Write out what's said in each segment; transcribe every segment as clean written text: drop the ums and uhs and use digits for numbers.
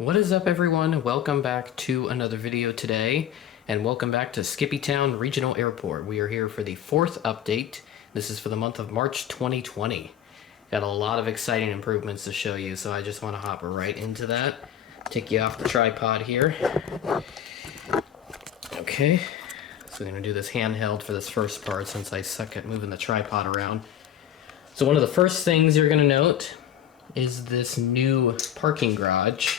What is up, everyone? Welcome back to another video today, and welcome back to Skippytown Regional Airport. We are here for the 4th update. This is for the month of March 2020. Got a lot of exciting improvements to show you, so I just want to hop right into that. Take you off the tripod here. Okay, so we're going to do this handheld for this first part since I suck at moving the tripod around. So one of the first things you're going to note is this new parking garage.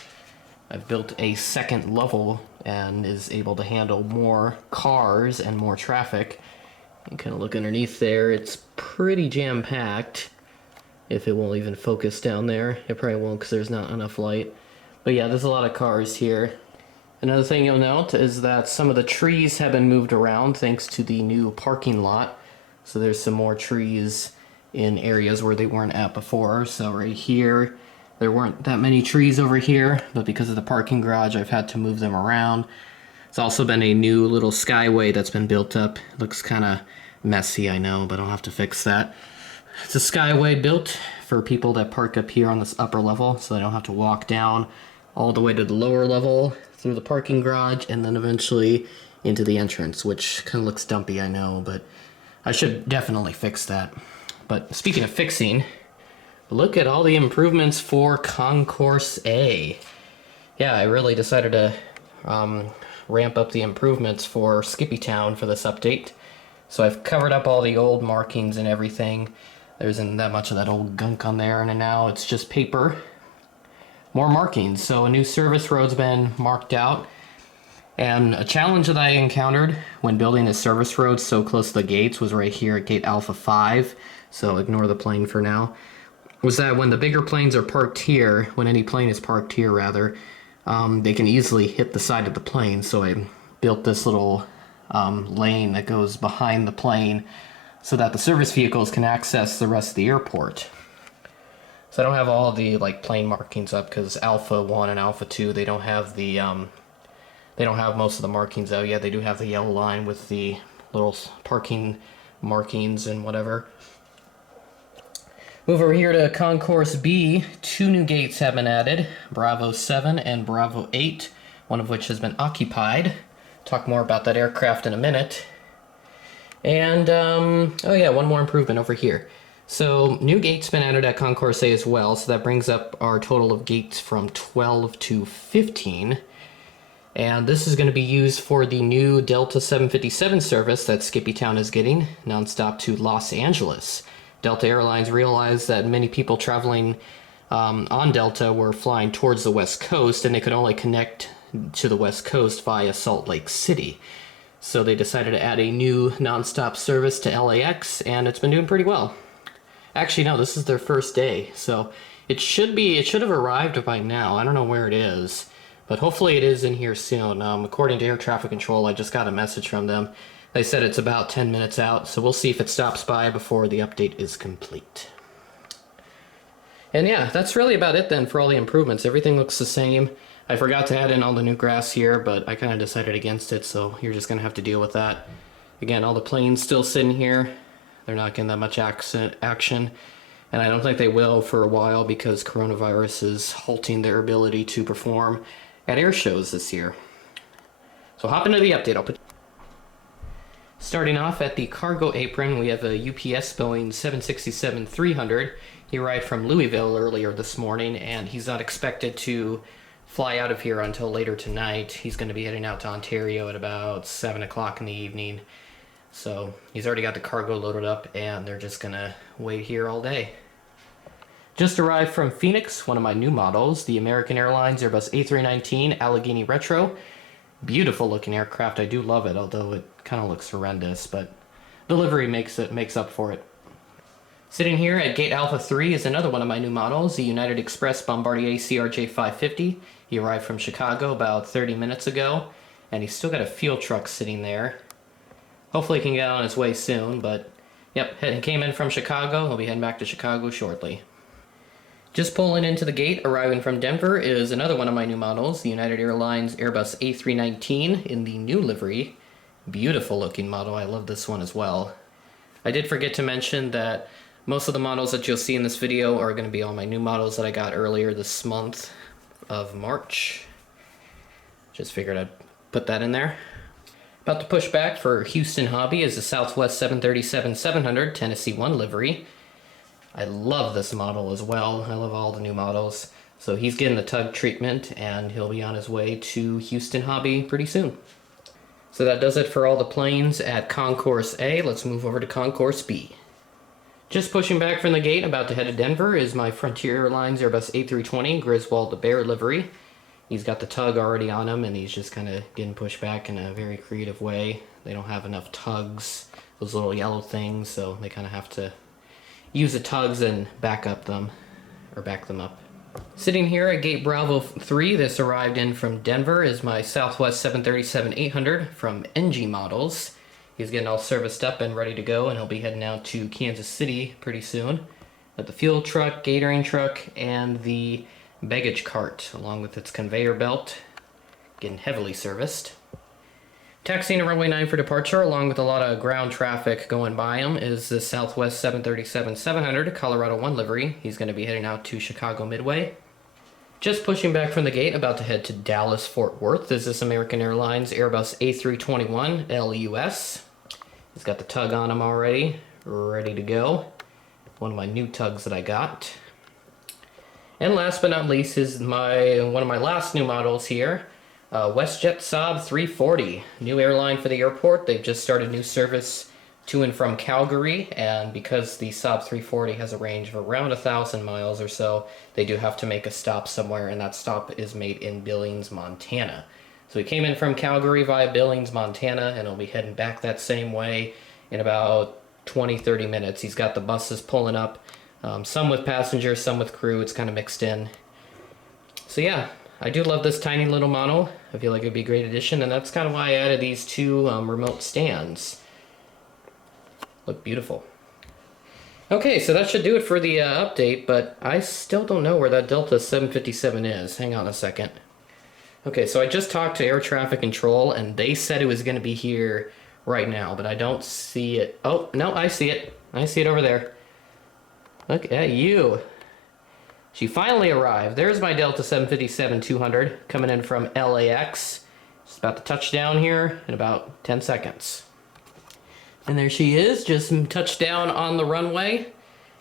I've built a second level and is able to handle more cars and more traffic. You can kind of look underneath there. It's pretty jam-packed. If it won't even focus down there. It probably won't because there's not enough light. But yeah, there's a lot of cars here. Another thing you'll note is that some of the trees have been moved around thanks to the new parking lot. So there's some more trees in areas where they weren't at before. So right here, there weren't that many trees over here, but because of the parking garage, I've had to move them around. It's also been a new little skyway that's been built up. It looks kind of messy, I know, but I'll have to fix that. It's a skyway built for people that park up here on this upper level, so they don't have to walk down all the way to the lower level through the parking garage and then eventually into the entrance, which kind of looks dumpy, I know, but I should definitely fix that. But speaking of fixing, look at all the improvements for Concourse A. Yeah, I really decided to ramp up the improvements for Skippytown for this update. So I've covered up all the old markings and everything. There isn't that much of that old gunk on there, and now it's just paper. More markings. So a new service road's been marked out. And a challenge that I encountered when building this service road so close to the gates was right here at gate Alpha 5. So ignore the plane for now. Was that when the bigger planes are parked here, when any plane is parked here rather, they can easily hit the side of the plane. So I built this little lane that goes behind the plane so that the service vehicles can access the rest of the airport. So I don't have all the plane markings up because Alpha 1 and Alpha 2, they don't have the they don't have most of the markings out yet. They do have the yellow line with the little parking markings and whatever. Move over here to Concourse B. 2 new gates have been added, Bravo 7 and Bravo 8, one of which has been occupied. Talk more about that aircraft in a minute. And, oh yeah, one more improvement over here. So, new gates been added at Concourse A as well, so that brings up our total of gates from 12 to 15. And this is going to be used for the new Delta 757 service that Skippytown is getting, nonstop to Los Angeles. Delta Airlines realized that many people traveling on Delta were flying towards the West Coast, and they could only connect to the West Coast via Salt Lake City. So they decided to add a new nonstop service to LAX, and it's been doing pretty well. Actually, no, this is their first day, so it should have arrived by now. I don't know where it is, but hopefully it is in here soon. According to air traffic control, I just got a message from them. They said it's about 10 minutes out, so we'll see if it stops by before the update is complete. And yeah, that's really about it then for all the improvements. Everything looks the same. I forgot to add in all the new grass here, but I kind of decided against it, so you're just going to have to deal with that. Again, all the planes still sitting here. They're not getting that much action, and I don't think they will for a while because coronavirus is halting their ability to perform at air shows this year. So hop into the update. Starting off at the cargo apron, we have a UPS Boeing 767-300. He arrived from Louisville earlier this morning, and he's not expected to fly out of here until later tonight. He's going to be heading out to Ontario at about 7 o'clock in the evening. So he's already got the cargo loaded up, and they're just going to wait here all day. Just arrived from Phoenix, one of my new models, the American Airlines Airbus A319 Allegheny Retro. Beautiful looking aircraft. I do love it, although it kind of looks horrendous, but delivery makes up for it. Sitting here at gate Alpha 3 is another one of my new models, the United Express Bombardier CRJ550. He arrived from Chicago about 30 minutes ago, and he's still got a fuel truck sitting there. Hopefully he can get on his way soon, but yep, he came in from Chicago. He'll be heading back to Chicago shortly. Just pulling into the gate, arriving from Denver, is another one of my new models, the United Airlines Airbus A319 in the new livery. Beautiful looking model. I love this one as well. I did forget to mention that most of the models that you'll see in this video are going to be all my new models that I got earlier this month. of March. Just figured I'd put that in there. About to push back for Houston Hobby is the Southwest 737-700 Tennessee 1 livery. I love this model as well. I love all the new models. So he's getting the tug treatment and he'll be on his way to Houston Hobby pretty soon. So that does it for all the planes at Concourse A. Let's move over to Concourse B. Just pushing back from the gate, about to head to Denver, is my Frontier Airlines Airbus A320 Griswold the Bear livery. He's got the tug already on him, and he's just kind of getting pushed back in a very creative way. They don't have enough tugs, those little yellow things, so they kind of have to use the tugs and back them up. Sitting here at Gate Bravo 3, this arrived in from Denver, is my Southwest 737-800 from NG Models. He's getting all serviced up and ready to go, and he'll be heading out to Kansas City pretty soon. With the fuel truck, catering truck, and the baggage cart, along with its conveyor belt, getting heavily serviced. Taxiing to runway 9 for departure, along with a lot of ground traffic going by him, is the Southwest 737-700 Colorado 1 livery. He's going to be heading out to Chicago Midway. Just pushing back from the gate, about to head to Dallas Fort Worth, is this American Airlines Airbus A321 LUS. He's got the tug on him already, ready to go. One of my new tugs that I got. And last but not least is one of my last new models here, WestJet Saab 340, new airline for the airport. They've just started new service to and from Calgary, and because the Saab 340 has a range of around 1,000 miles or so, they do have to make a stop somewhere, and that stop is made in Billings, Montana. So he came in from Calgary via Billings, Montana, and he'll be heading back that same way in about 20-30 minutes. He's got the buses pulling up. Some with passengers, some with crew. It's kind of mixed in. So yeah, I do love this tiny little model. I feel like it'd be a great addition, and that's kind of why I added these two remote stands. Look beautiful. Okay, so that should do it for the update, but I still don't know where that Delta 757 is. Hang on a second. Okay, so I just talked to air traffic control, and they said it was going to be here right now, but I don't see it. Oh, no, I see it. I see it over there. Look at you. She finally arrived. There's my Delta 757-200 coming in from LAX. Just about to touch down here in about 10 seconds. And there she is, just touched down on the runway.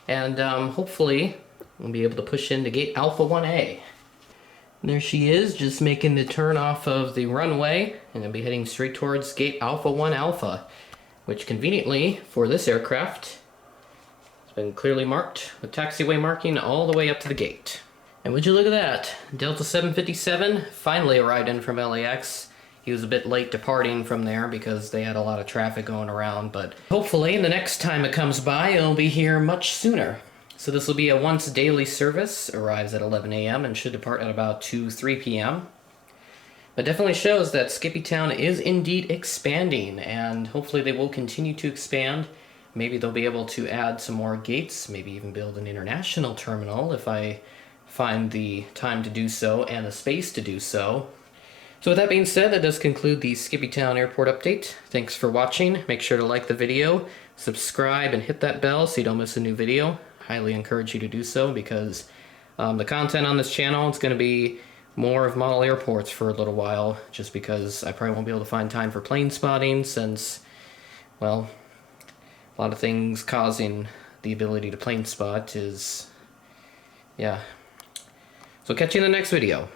And hopefully we'll be able to push into gate Alpha 1A. And there she is, just making the turn off of the runway. And I'll be heading straight towards gate Alpha 1 Alpha, which conveniently for this aircraft been clearly marked with taxiway marking all the way up to the gate. And would you look at that, Delta 757 finally arrived in from LAX. He was a bit late departing from there because they had a lot of traffic going around, but hopefully the next time it comes by it'll be here much sooner. So this will be a once daily service, arrives at 11 a.m. and should depart at about 2-3 p.m. But definitely shows that Skippytown is indeed expanding, and hopefully they will continue to expand. Maybe they'll be able to add some more gates, maybe even build an international terminal if I find the time to do so and the space to do so. So with that being said, that does conclude the Skippytown Airport update. Thanks for watching. Make sure to like the video, subscribe, and hit that bell so you don't miss a new video. Highly encourage you to do so because the content on this channel is going to be more of model airports for a little while, just because I probably won't be able to find time for plane spotting since, well, a lot of things causing the ability to plane spot is, yeah. So catch you in the next video.